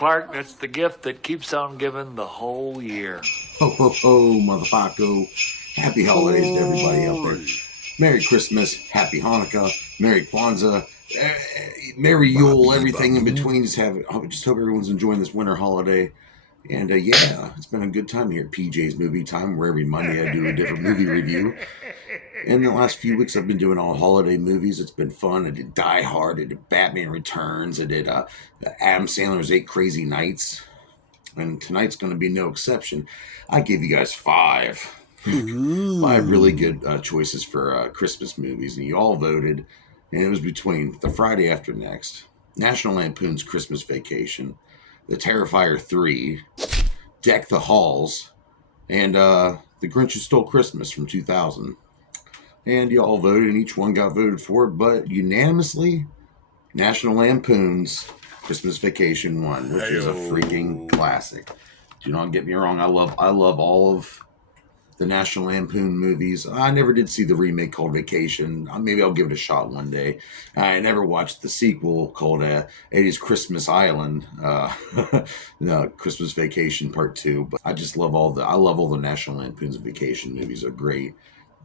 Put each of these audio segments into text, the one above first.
Clark, it's the gift that keeps on giving the whole year. Ho, ho, ho, motherfucker. Happy holidays to everybody out there. Merry Christmas, Happy Hanukkah, Merry Kwanzaa, Merry Yule, everything in between. Just hope everyone's enjoying this winter holiday. And yeah, it's been a good time here at PJ's Movie Time, where every Monday I do a different movie review. In the last few weeks, I've been doing all holiday movies. It's been fun. I did Die Hard, I did Batman Returns, I did Adam Sandler's Eight Crazy Nights, and tonight's going to be no exception. I gave you guys five really good choices for Christmas movies, and you all voted, and it was between The Friday After Next, National Lampoon's Christmas Vacation, The Terrifier 3, Deck the Halls, and The Grinch Who Stole Christmas from 2000. And you all voted, and each one got voted for, but unanimously, National Lampoon's Christmas Vacation won, which is a freaking classic. Do not get me wrong, I love all of the National Lampoon movies. I never did see the remake called Vacation. Maybe I'll give it a shot one day. I never watched the sequel called Eddie's Christmas Island, Christmas Vacation Part 2. But I just love all the National Lampoon's Vacation movies. Are great.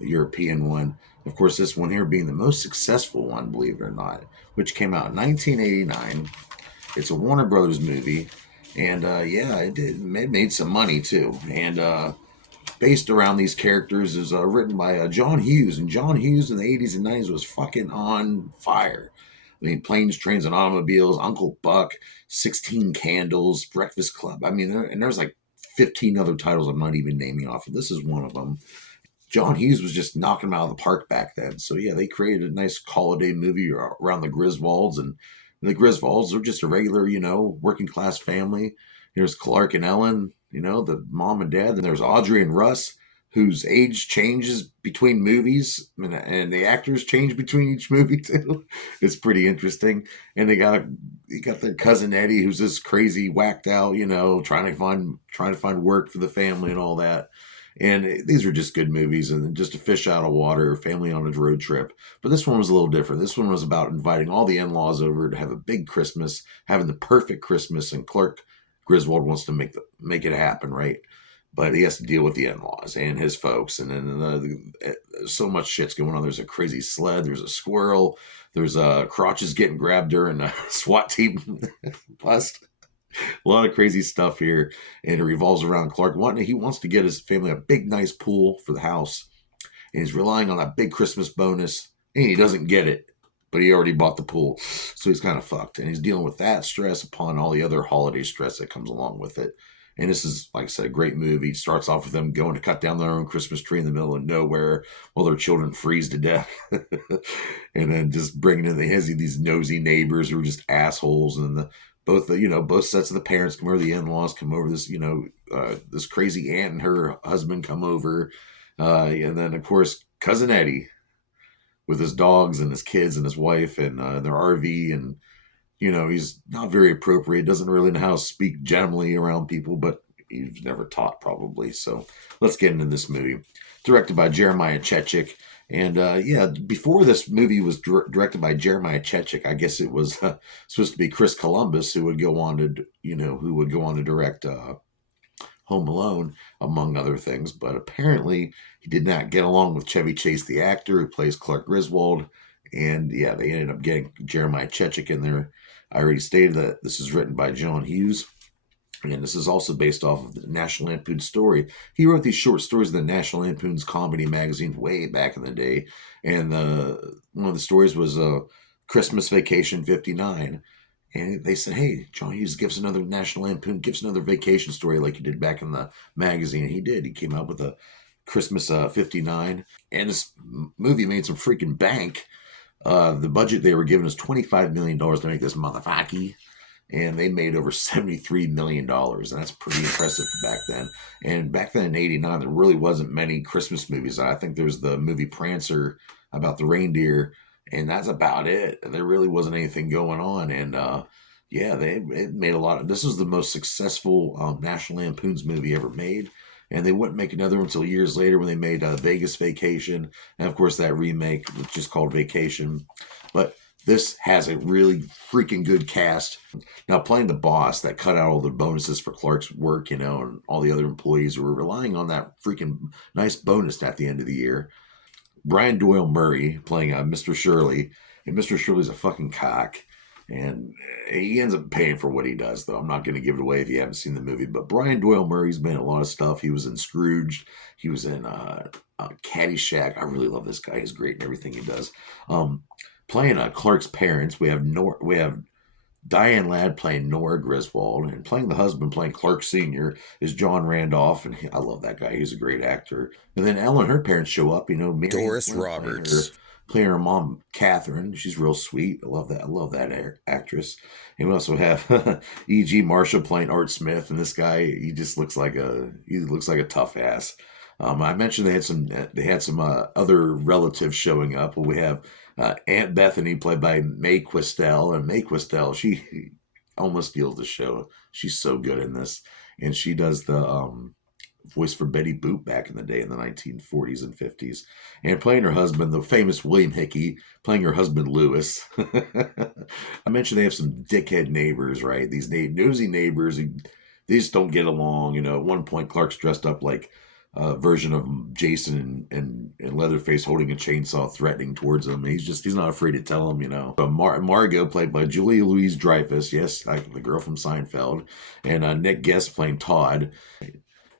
The European one, of course, this one here being the most successful one, believe it or not, which came out in 1989. It's a Warner Brothers movie, and yeah, it made some money too. And based around these characters is written by John Hughes, and John Hughes in the 80s and 90s was fucking on fire. I mean, Planes, Trains, and Automobiles, Uncle Buck, 16 Candles, Breakfast Club. I mean, there's like 15 other titles I'm not even naming off. This is one of them. John Hughes was just knocking them out of the park back then. So yeah, they created a nice holiday movie around the Griswolds, and the Griswolds are just a regular, working class family. There's Clark and Ellen, the mom and dad. Then there's Audrey and Russ, whose age changes between movies, and the actors change between each movie too. It's pretty interesting. And they got their cousin Eddie, who's this crazy, whacked out, trying to find work for the family and all that. And these are just good movies, and just a fish out of water, family on a road trip. But this one was a little different. This one was about inviting all the in-laws over to have a big Christmas, having the perfect Christmas, and Clark Griswold wants to make it happen, right? But he has to deal with the in-laws and his folks, and then so much shit's going on. There's a crazy sled, there's a squirrel, there's crotches getting grabbed during a SWAT team bust. A lot of crazy stuff here, and it revolves around Clark. He wants to get his family a big, nice pool for the house, and he's relying on that big Christmas bonus, and he doesn't get it, but he already bought the pool, so he's kind of fucked, and he's dealing with that stress upon all the other holiday stress that comes along with it. And this is, like I said, a great movie. It starts off with them going to cut down their own Christmas tree in the middle of nowhere while their children freeze to death. And then just bringing in these nosy neighbors who are just assholes. And both sets of the parents come over, the in-laws come over, this crazy aunt and her husband come over. And then, of course, Cousin Eddie with his dogs and his kids and his wife and their RV, and he's not very appropriate, doesn't really know how to speak generally around people, but he's never taught probably. So let's get into this movie. Directed by Jeremiah Chechik. And yeah, before this movie was directed by Jeremiah Chechik, I guess it was supposed to be Chris Columbus who would go on to direct Home Alone, among other things. But apparently he did not get along with Chevy Chase, the actor who plays Clark Griswold. And yeah, they ended up getting Jeremiah Chechik in there. I already stated that this is written by John Hughes. And this is also based off of the National Lampoon story. He wrote these short stories in the National Lampoon's comedy magazine way back in the day. And one of the stories was Christmas Vacation 59. And they said, hey, John Hughes, give us another National Lampoon, give us another vacation story like you did back in the magazine. And he did. He came out with a Christmas 59. And this movie made some freaking bank. The budget they were given was $25 million to make this motherfucker. And they made over $73 million. And that's pretty impressive for back then. And back then in 89, there really wasn't many Christmas movies. I think there was the movie Prancer about the reindeer. And that's about it. There really wasn't anything going on. And yeah, it made a lot of... This was the most successful National Lampoon's movie ever made. And they wouldn't make another one until years later when they made Vegas Vacation. And of course, that remake, which is called Vacation. But This has a really freaking good cast. Now, playing the boss that cut out all the bonuses for Clark's work, and all the other employees who were relying on that freaking nice bonus at the end of the year. Brian Doyle Murray playing Mr. Shirley, and Mr. Shirley's a fucking cock, and he ends up paying for what he does. Though I'm not going to give it away if you haven't seen the movie. But Brian Doyle Murray's been in a lot of stuff. He was in Scrooge. He was in Caddyshack. I really love this guy. He's great in everything he does. Playing Clark's parents, we have Diane Ladd playing Nora Griswold, and playing the husband, playing Clark Sr., is John Randolph, and I love that guy. He's a great actor. And then Ellen, her parents show up, Mary Doris Roberts. Playing her mom, Catherine. She's real sweet. I love that. I love that actress. And we also have E.G. Marshall playing Art Smith, and this guy, he just looks like a tough ass. I mentioned they had some other relatives showing up. Well, we have Aunt Bethany played by Mae Questel, and Mae Questel, she almost steals the show. She's so good in this, and she does the voice for Betty Boop back in the day in the 1940s and 50s, and playing her husband, the famous William Hickey, playing her husband Lewis. I mentioned they have some dickhead neighbors, right? These nosy neighbors, they just don't get along. At one point, Clark's dressed up like a version of Jason and Leatherface holding a chainsaw threatening towards him. He's not afraid to tell him, Margot, played by Julia Louis-Dreyfus, yes, the girl from Seinfeld, and Nick Guest playing Todd.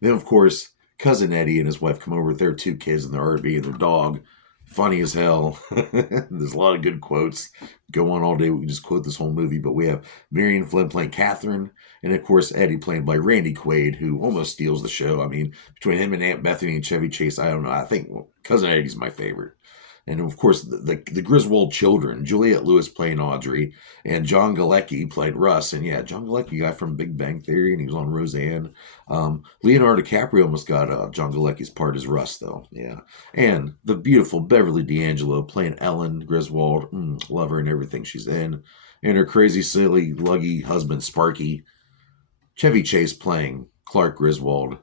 Then, of course, Cousin Eddie and his wife come over with their 2 kids and their RV and their dog. Funny as hell. There's a lot of good quotes. Go on all day. We can just quote this whole movie. But we have Marion Flynn playing Catherine. And, of course, Eddie played by Randy Quaid, who almost steals the show. I mean, between him and Aunt Bethany and Chevy Chase, I don't know. I think Cousin Eddie's my favorite. And, of course, the Griswold children, Juliette Lewis playing Audrey, and John Galecki played Russ. And, yeah, John Galecki, guy from Big Bang Theory, and he was on Roseanne. Leonardo DiCaprio almost got John Galecki's part as Russ, though. Yeah. And the beautiful Beverly D'Angelo playing Ellen Griswold. Love her and everything she's in. And her crazy, silly, luggy husband, Sparky. Chevy Chase playing Clark Griswold.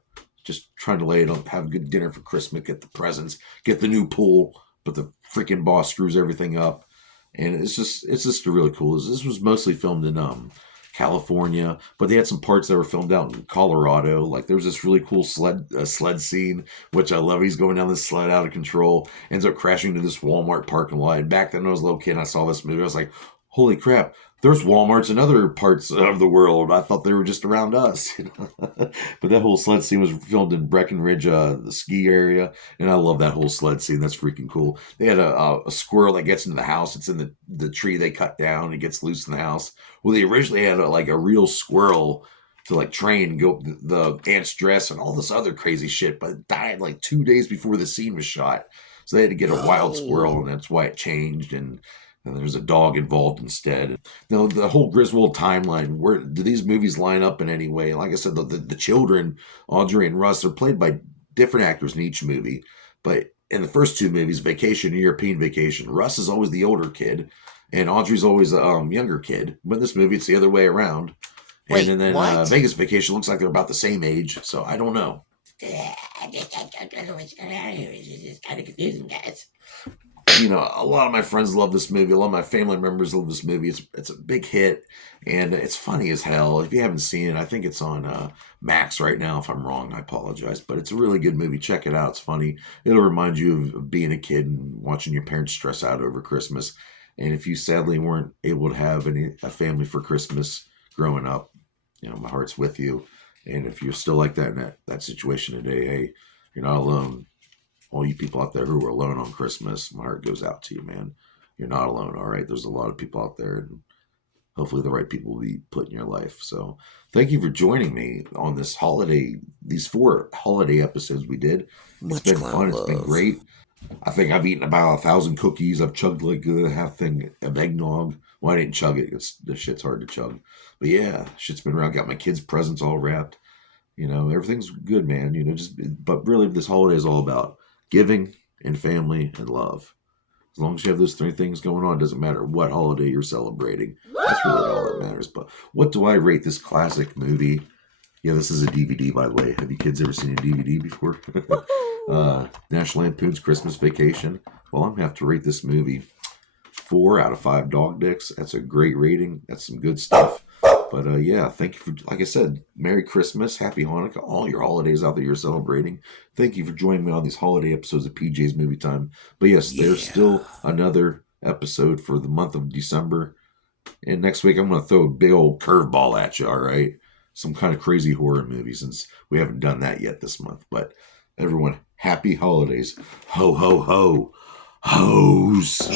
Just trying to lay it up, have a good dinner for Christmas, get the presents, get the new pool. But the freaking boss screws everything up, and it's just really cool. This was mostly filmed in California, but they had some parts that were filmed out in Colorado. Like there was this really cool sled scene, which I love. He's going down this sled out of control, ends up crashing into this Walmart parking lot. And back then, when I was a little kid, and I saw this movie. I was like, holy crap! There's Walmarts in other parts of the world. I thought they were just around us. But that whole sled scene was filmed in Breckenridge, the ski area. And I love that whole sled scene. That's freaking cool. They had a squirrel that gets into the house. It's in the tree they cut down. It gets loose in the house. Well, they originally had a real squirrel to train and go the aunt's dress and all this other crazy shit. But it died 2 days before the scene was shot. So they had to get a wild squirrel, and that's why it changed. And there's a dog involved instead. Now, the whole Griswold timeline, where do these movies line up in any way? Like I said, the children, Audrey and Russ, are played by different actors in each movie. But in the first 2 movies, Vacation and European Vacation, Russ is always the older kid, and Audrey's always a younger kid. But in this movie, it's the otty way around. Wait, and then what? Vegas Vacation looks like they're about the same age, so I don't know. It's kind of confusing, guys. A lot of my friends love this movie. A lot of my family members love this movie. It's a big hit, and it's funny as hell. If you haven't seen it, I think it's on Max right now. If I'm wrong, I apologize. But it's a really good movie. Check it out. It's funny. It'll remind you of being a kid and watching your parents stress out over Christmas. And if you sadly weren't able to have a family for Christmas growing up, my heart's with you. And if you're still like that in that situation today, hey, you're not alone. All you people out there who are alone on Christmas, my heart goes out to you, man. You're not alone, all right? There's a lot of people out there, and hopefully the right people will be put in your life. So thank you for joining me on these 4 holiday episodes we did. It's been fun. It's been great. I think I've eaten about 1,000 cookies. I've chugged a half thing of eggnog. Well, I didn't chug it. The shit's hard to chug. But yeah, shit's been around. Got my kids' presents all wrapped. Everything's good, man. But really this holiday is all about giving and family and love. As long as you have those 3 things going on, it doesn't matter what holiday you're celebrating. That's really all that matters. But what do I rate this classic movie? Yeah, this is a DVD, by the way. Have you kids ever seen a DVD before? National Lampoon's Christmas Vacation. Well, I'm going to have to rate this movie 4 out of 5 dog dicks. That's a great rating. That's some good stuff. But yeah, thank you for, like I said, Merry Christmas, Happy Hanukkah, all your holidays out there you're celebrating. Thank you for joining me on these holiday episodes of PJ's Movie Time. But yes, there's still another episode for the month of December. And next week I'm going to throw a big old curveball at you, all right? Some kind of crazy horror movie, since we haven't done that yet this month. But everyone, happy holidays. Ho, ho, ho. Hose.